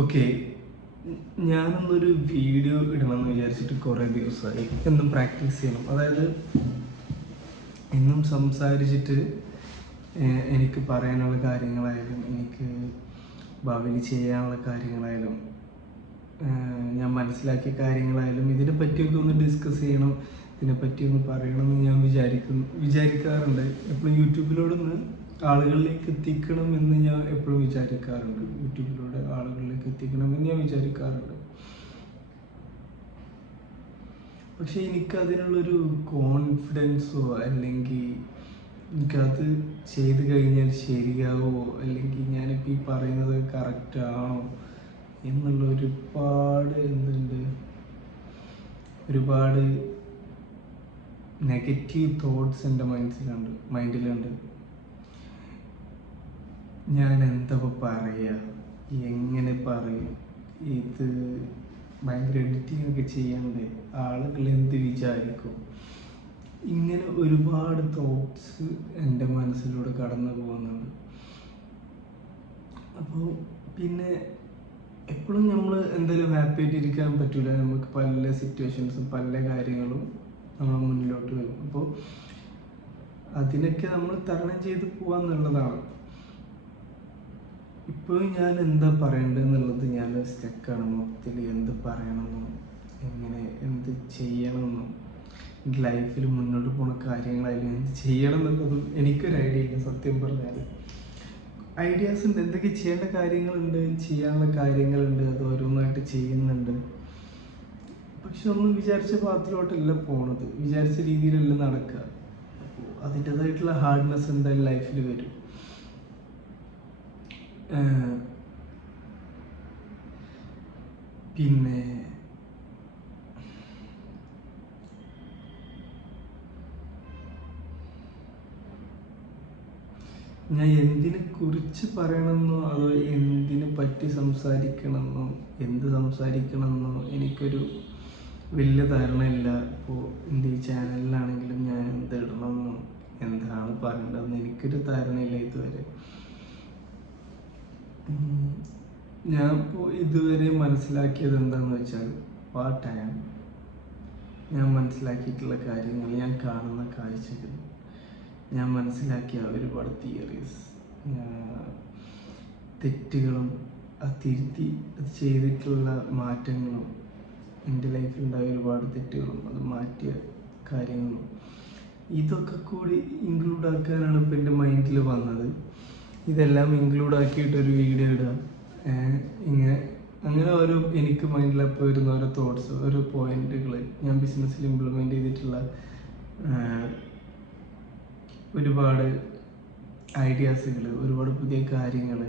Okay, ഞാനൊന്നൊരു video ഇടണമെന്ന് വിചാരിച്ചിട്ട് കുറേ ദിവസമായി. എന്നും പ്രാക്ടീസ് ചെയ്യണം, അതായത് എന്നും സംസാരിച്ചിട്ട് എനിക്ക് പറയാനുള്ള കാര്യങ്ങളായാലും എനിക്ക് ഭാവിയിൽ ചെയ്യാനുള്ള കാര്യങ്ങളായാലും ഞാൻ മനസ്സിലാക്കിയ കാര്യങ്ങളായാലും ഇതിനെ പറ്റിയൊക്കെ ഒന്ന് ഡിസ്കസ് ചെയ്യണം, ഇതിനെപ്പറ്റി ഒന്ന് പറയണമെന്ന് ഞാൻ വിചാരിക്കാറുണ്ട്. എപ്പോഴും യൂട്യൂബിലൂടെ ആളുകളിലേക്ക് എത്തിക്കണം എന്ന് ഞാൻ എപ്പോഴും വിചാരിക്കാറുണ്ട്. യൂട്യൂബിലൂടെ ആളുകളിലേക്ക് എത്തിക്കണമെന്ന് ഞാൻ വിചാരിക്കാറുണ്ട്. പക്ഷെ എനിക്കതിനുള്ളൊരു കോൺഫിഡൻസോ അല്ലെങ്കിൽ എനിക്കത് ചെയ്ത് കഴിഞ്ഞാൽ ശരിയാവോ, അല്ലെങ്കിൽ ഞാനിപ്പോൾ ഈ പറയുന്നത് കറക്റ്റാണോ എന്നുള്ള ഒരുപാട് നെഗറ്റീവ് തോട്ട്സ് എൻ്റെ മൈൻഡിലുണ്ട്. ഞാൻ എന്താ പറയുക, എങ്ങനെ പറയും, ഇത് ഭയങ്കര എഡിറ്റിംഗ് ഒക്കെ ചെയ്യണ്ടേ, ആളുകൾ എന്ത് വിചാരിക്കും, ഇങ്ങനെ ഒരുപാട് തോട്ട്സ് എൻ്റെ മനസ്സിലൂടെ കടന്നു പോകുന്നുണ്ട്. അപ്പോൾ പിന്നെ എപ്പോഴും നമ്മൾ എന്തായാലും ഹാപ്പി ആയിട്ട് ഇരിക്കാൻ പറ്റില്ല. നമുക്ക് പല സിറ്റുവേഷൻസും പല കാര്യങ്ങളും നമ്മൾ മുന്നിലോട്ട് വരും. അപ്പോൾ അതിനൊക്കെ നമ്മൾ തരണം ചെയ്ത് പോവാന്നുള്ളതാണ്. ഇപ്പോഴും ഞാൻ എന്താ പറയേണ്ടതെന്നുള്ളത് ഞാൻ സ്റ്റക്കാണ്. മൊത്തത്തിൽ എന്ത് പറയണമെന്നും എന്ത് ചെയ്യണമെന്നും ലൈഫിൽ മുന്നോട്ട് പോകുന്ന കാര്യങ്ങളായാലും എന്ത് ചെയ്യണം എന്നുള്ളതും എനിക്കൊരു ഐഡിയ ഇല്ല. സത്യം പറഞ്ഞാൽ ഐഡിയാസ് ഉണ്ട്, എന്തൊക്കെ ചെയ്യേണ്ട കാര്യങ്ങളുണ്ട്, ചെയ്യാനുള്ള കാര്യങ്ങളുണ്ട്, അത് ഓരോന്നായിട്ട് ചെയ്യുന്നുണ്ട്. പക്ഷെ ഒന്നും വിചാരിച്ച പാത്തിലോട്ടല്ല പോണത്, വിചാരിച്ച രീതിയിലല്ല നടക്കുക. അപ്പോൾ അതിൻ്റെതായിട്ടുള്ള ഹാർഡ്നെസ് എന്തായാലും ലൈഫിൽ വരും. പിന്നെ ഞാൻ എന്തിനെ കുറിച്ച് പറയണമെന്നോ അതോ എന്തിനെ പറ്റി സംസാരിക്കണമെന്നോ എന്ത് സംസാരിക്കണമെന്നോ എനിക്കൊരു വലിയ ധാരണയില്ല. ഇപ്പോൾ എൻ്റെ ഈ ചാനലിലാണെങ്കിലും ഞാൻ എന്ത് ഇടണമെന്നോ എന്താണ് പറയേണ്ടതെന്ന് എനിക്കൊരു ധാരണയില്ല ഇതുവരെ. ഞാൻ ഇപ്പോൾ ഇതുവരെ മനസ്സിലാക്കിയത് എന്താണെന്ന് വെച്ചാൽ, ഞാൻ മനസ്സിലാക്കിയിട്ടുള്ള കാര്യങ്ങൾ, ഞാൻ കാണുന്ന കാഴ്ചകൾ, ഞാൻ മനസ്സിലാക്കിയ ഒരുപാട് തിയറീസ്, തെറ്റുകളും തിരുത്തി അത് ചെയ്തിട്ടുള്ള മാറ്റങ്ങളും, എൻ്റെ ലൈഫിലുണ്ടായ ഒരുപാട് തെറ്റുകളും അത് മാറ്റിയ കാര്യങ്ങളും, ഇതൊക്കെ കൂടി ഇൻക്ലൂഡ് ആക്കാനാണ് ഇപ്പം എൻ്റെ മൈൻഡിൽ വന്നത്. ഇതെല്ലാം ഇൻക്ലൂഡ് ആക്കിയിട്ടൊരു വീഡിയോ ഇടുക, അങ്ങനെ ഓരോ എനിക്ക് മൈൻഡിലപ്പോൾ വരുന്ന ഓരോ തോട്ട്സ്, ഓരോ പോയിന്റുകൾ, ഞാൻ ബിസിനസ്സിൽ ഇംപ്ലിമെൻ്റ് ചെയ്തിട്ടുള്ള ഒരുപാട് ഐഡിയാസുകൾ, ഒരുപാട് പുതിയ കാര്യങ്ങൾ.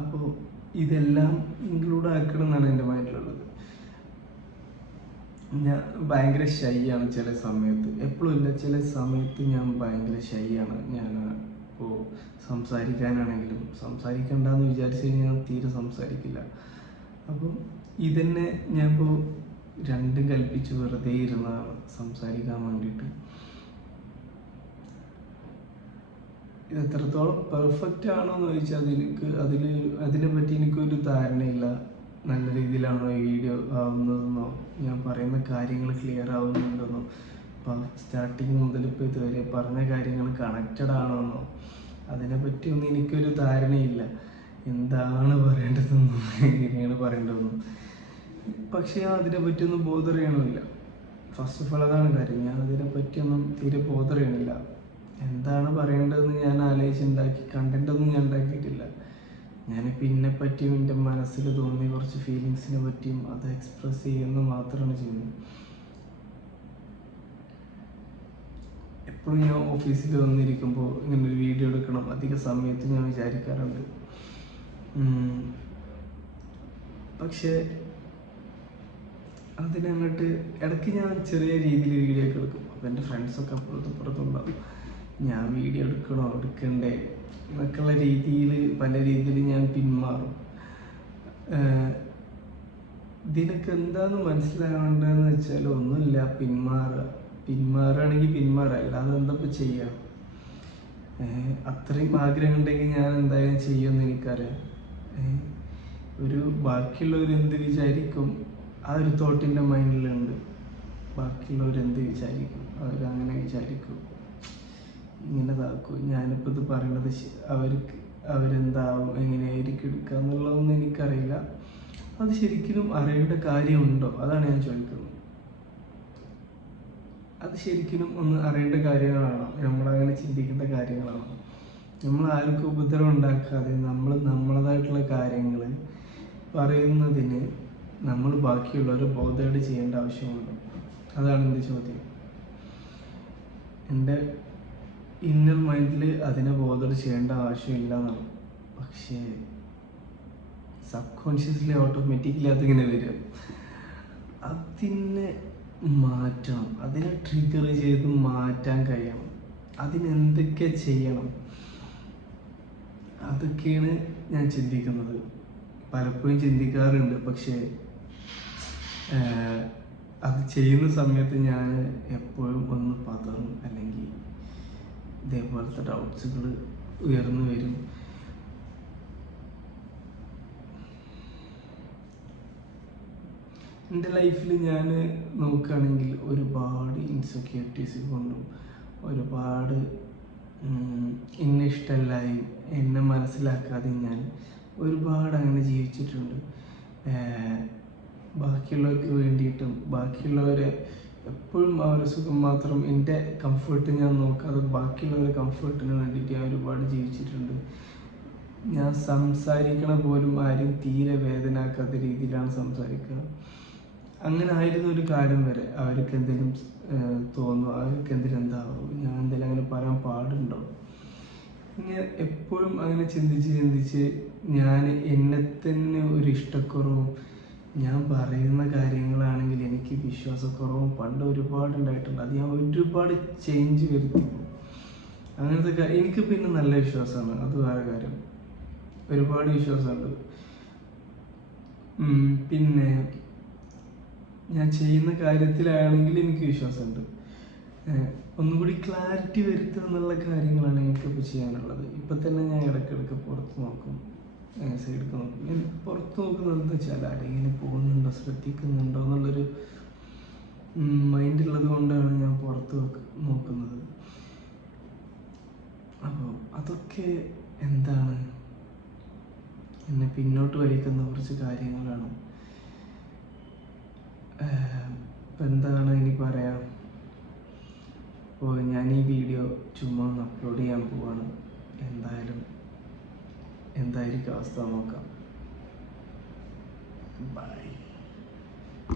അപ്പോൾ ഇതെല്ലാം ഇൻക്ലൂഡ് ആക്കണം എന്നാണ് എൻ്റെ മൈൻഡിലുള്ളത്. ഞാൻ ഭയങ്കര ഷൈ ആണ് ചില സമയത്ത്, എപ്പോഴും ഇല്ല, ചില സമയത്ത് ഞാൻ ഭയങ്കര ഷൈ ആണ്. ഞാൻ ഇപ്പോൾ സംസാരിക്കാനാണെങ്കിലും സംസാരിക്കണ്ടെന്ന് വിചാരിച്ചു കഴിഞ്ഞാൽ ഞാൻ തീരെ സംസാരിക്കില്ല. അപ്പം ഇതന്നെ ഞാൻ ഇപ്പോൾ രണ്ടും കൽപ്പിച്ച് വെറുതെ ഇരുന്നാണ് സംസാരിക്കാൻ വേണ്ടിയിട്ട്. ഇത് എത്രത്തോളം പെർഫെക്റ്റ് ആണോ എന്ന് ചോദിച്ചാൽ അതിനെപ്പറ്റി എനിക്കൊരു ധാരണയില്ല. നല്ല രീതിയിലാണോ ഈ വീഡിയോ ആവുന്നതെന്നോ ഞാൻ പറയുന്ന കാര്യങ്ങൾ ക്ലിയർ ആവുന്നുണ്ടെന്നോ, ഇപ്പം സ്റ്റാർട്ടിങ് മുതൽ ഇപ്പോൾ ഇതുവരെ പറഞ്ഞ കാര്യങ്ങൾ കണക്റ്റഡ് ആണോ എന്നോ അതിനെപ്പറ്റിയൊന്നും എനിക്കൊരു ധാരണയില്ല. എന്താണ് പറയേണ്ടതെന്നും എങ്ങനെയാണ് പറയേണ്ടതെന്നും. പക്ഷെ ഞാൻ അതിനെപ്പറ്റിയൊന്നും ബോധർ ചെയ്യണമില്ല. ഫസ്റ്റ് ഓഫ് ഓൾ അതാണ് കാര്യം, ഞാൻ അതിനെപ്പറ്റിയൊന്നും തീരെ ബോധർ ചെയ്യണില്ല. എന്താണ് പറയേണ്ടതെന്ന് ഞാൻ ആലോചിച്ചുണ്ടാക്കി കണ്ടൻറ്റൊന്നും ഞാൻ ഉണ്ടാക്കിയിട്ടില്ല. ഞാനിപ്പോൾ ഇതിനെപ്പറ്റിയും എൻ്റെ മനസ്സിൽ തോന്നിയ കുറച്ച് ഫീലിങ്സിനെ പറ്റിയും അത് എക്സ്പ്രസ് ചെയ്യുന്നത് മാത്രമാണ് ചെയ്യുന്നത്. എപ്പോഴും ഞാൻ ഓഫീസിൽ വന്നിരിക്കുമ്പോൾ ഇങ്ങനൊരു വീഡിയോ എടുക്കണം അധിക സമയത്ത് ഞാൻ വിചാരിക്കാറുണ്ട്. പക്ഷേ അതിനങ്ങോട്ട് ഇടയ്ക്ക് ഞാൻ ചെറിയ രീതിയിൽ വീഡിയോ ഒക്കെ എടുക്കും. അപ്പോൾ എൻ്റെ ഫ്രണ്ട്സൊക്കെ അപ്പുറത്തുണ്ടാവും. ഞാൻ വീഡിയോ എടുക്കണ്ടേ എന്നൊക്കെയുള്ള രീതിയിൽ പല രീതിയിൽ ഞാൻ പിന്മാറും. ഇതിനൊക്കെ എന്താന്ന് മനസ്സിലാവേണ്ടതെന്ന് വെച്ചാൽ ഒന്നുമില്ല, പിന്മാറുകയാണെങ്കിൽ പിന്മാറുക, അല്ലാതെ എന്താ ഇപ്പോൾ ചെയ്യുക. അത്രയും ആഗ്രഹം ഉണ്ടെങ്കിൽ ഞാൻ എന്തായാലും ചെയ്യുമെന്ന് എനിക്കറിയാം. ഒരു ബാക്കിയുള്ളവരെന്ത് വിചാരിക്കും ആ ഒരു തോട്ടിൻ്റെ മൈൻഡിലുണ്ട്. ബാക്കിയുള്ളവരെന്ത് വിചാരിക്കും, അവരങ്ങനെ വിചാരിക്കും, ഇങ്ങനെ ഇതാക്കും. ഞാനിപ്പോൾ ഇത് പറയുന്നത് അവരെന്താവും, എങ്ങനെയായിരിക്കും എടുക്കുക എന്നുള്ളതൊന്നും എനിക്കറിയില്ല. അത് ശരിക്കും അറിയേണ്ട കാര്യമുണ്ടോ, അതാണ് ഞാൻ ചോദിക്കുന്നത്. അത് ശരിക്കും ഒന്ന് അറിയേണ്ട കാര്യങ്ങളാണോ, നമ്മളങ്ങനെ ചിന്തിക്കേണ്ട കാര്യങ്ങളാണോ? നമ്മൾ ആർക്കും ഉപദ്രവം ഉണ്ടാക്കാതെ നമ്മൾ നമ്മളതായിട്ടുള്ള കാര്യങ്ങൾ പറയുന്നതിന് നമ്മൾ ബാക്കിയുള്ളവരെ ബോധേഡ് ചെയ്യേണ്ട ആവശ്യമുണ്ട്. അതാണ് എൻ്റെ ചോദ്യം. എൻ്റെ ഇന്നർ മൈൻഡിൽ അതിനെ ബോധേഡ് ചെയ്യേണ്ട ആവശ്യമില്ല എന്നാണ്. പക്ഷേ സബ് കോൺഷ്യസ്ലി ഓട്ടോമാറ്റിക്കലി അതിങ്ങനെ വരും. അതിനെ മാറ്റണം, അതിനെ ട്രിഗർ ചെയ്ത് മാറ്റാൻ കഴിയണം. അതിനെന്തൊക്കെ ചെയ്യണം, അതൊക്കെയാണ് ഞാൻ ചിന്തിക്കുന്നത്. പലപ്പോഴും ചിന്തിക്കാറുണ്ട്. പക്ഷേ അത് ചെയ്യുന്ന സമയത്ത് ഞാൻ എപ്പോഴും ഒന്ന് പതറും, അല്ലെങ്കിൽ ഇതേപോലത്തെ ഡൗട്ട്സുകൾ ഉയർന്നു വരും. എൻ്റെ ലൈഫിൽ ഞാൻ നോക്കുകയാണെങ്കിൽ ഒരുപാട് ഇൻസെക്യൂരിറ്റീസ് കൊണ്ടും ഒരുപാട് എന്നെ ഇഷ്ടമല്ലായും എന്നെ മനസ്സിലാക്കാതെ ഞാൻ ഒരുപാട് അങ്ങനെ ജീവിച്ചിട്ടുണ്ട്. ബാക്കിയുള്ളവർക്ക് വേണ്ടിയിട്ടും ബാക്കിയുള്ളവരെ എപ്പോഴും ആ ഒരു സുഖം മാത്രം, എൻ്റെ കംഫർട്ട് ഞാൻ നോക്കാതെ ബാക്കിയുള്ളവരെ കംഫർട്ടിന് വേണ്ടിയിട്ട് ഞാൻ ഒരുപാട് ജീവിച്ചിട്ടുണ്ട്. ഞാൻ സംസാരിക്കണ പോലും ആരും തീരെ വേദനാക്കാത്ത രീതിയിലാണ് സംസാരിക്കുക. അങ്ങനെ ആയിരുന്നു ഒരു കാലം വരെ. അവർക്ക് എന്തെങ്കിലും തോന്നും, അവർക്ക് എന്തെങ്കിലും എന്താവും, ഞാൻ എന്തെങ്കിലും അങ്ങനെ പറയാൻ പാടുണ്ടോ, ഇങ്ങനെ എപ്പോഴും അങ്ങനെ ചിന്തിച്ച് ഞാൻ എന്നെ തന്നെ ഒരു ഇഷ്ടക്കുറവും, ഞാൻ പറയുന്ന കാര്യങ്ങളാണെങ്കിൽ എനിക്ക് വിശ്വാസക്കുറവും പണ്ട് ഒരുപാട് ഉണ്ടായിട്ടുണ്ട്. അത് ഞാൻ ഒരുപാട് ചേഞ്ച് വരുത്തി. അങ്ങനത്തെ എനിക്ക് പിന്നെ നല്ല വിശ്വാസമാണ്, അത് വേറെ കാര്യം. ഒരുപാട് വിശ്വാസമുണ്ട്. പിന്നെ ഞാൻ ചെയ്യുന്ന കാര്യത്തിലാണെങ്കിൽ എനിക്ക് വിശ്വാസമുണ്ട്. ഒന്നും കൂടി ക്ലാരിറ്റി വരുത്തുക എന്നുള്ള കാര്യങ്ങളാണ് എനിക്കിപ്പോൾ ചെയ്യാനുള്ളത്. ഇപ്പം തന്നെ ഞാൻ ഇടയ്ക്കിടയ്ക്ക് പുറത്ത് നോക്കും, സൈഡിലേക്ക് നോക്കും. ഞാൻ പുറത്ത് നോക്കുന്നത് എന്താ വെച്ചാൽ ആരെങ്കിലും പോകുന്നുണ്ടോ, ശ്രദ്ധിക്കുന്നുണ്ടോ എന്നുള്ളൊരു മൈൻഡുള്ളത് കൊണ്ടാണ് ഞാൻ പുറത്ത് നോക്കുന്നത്. അപ്പോൾ അതൊക്കെ എന്താണ്, എന്നെ പിന്നോട്ട് വലിക്കുന്ന കുറച്ച് കാര്യങ്ങളാണ്. ഇപ്പം എന്താണ് ഇനി പറയാം. അപ്പോൾ ഞാൻ ഈ വീഡിയോ ചുമ്മാ ഒന്ന് അപ്ലോഡ് ചെയ്യാൻ പോവാണ്. എന്തായിരിക്കും അവസ്ഥ നോക്കാം. ബൈ.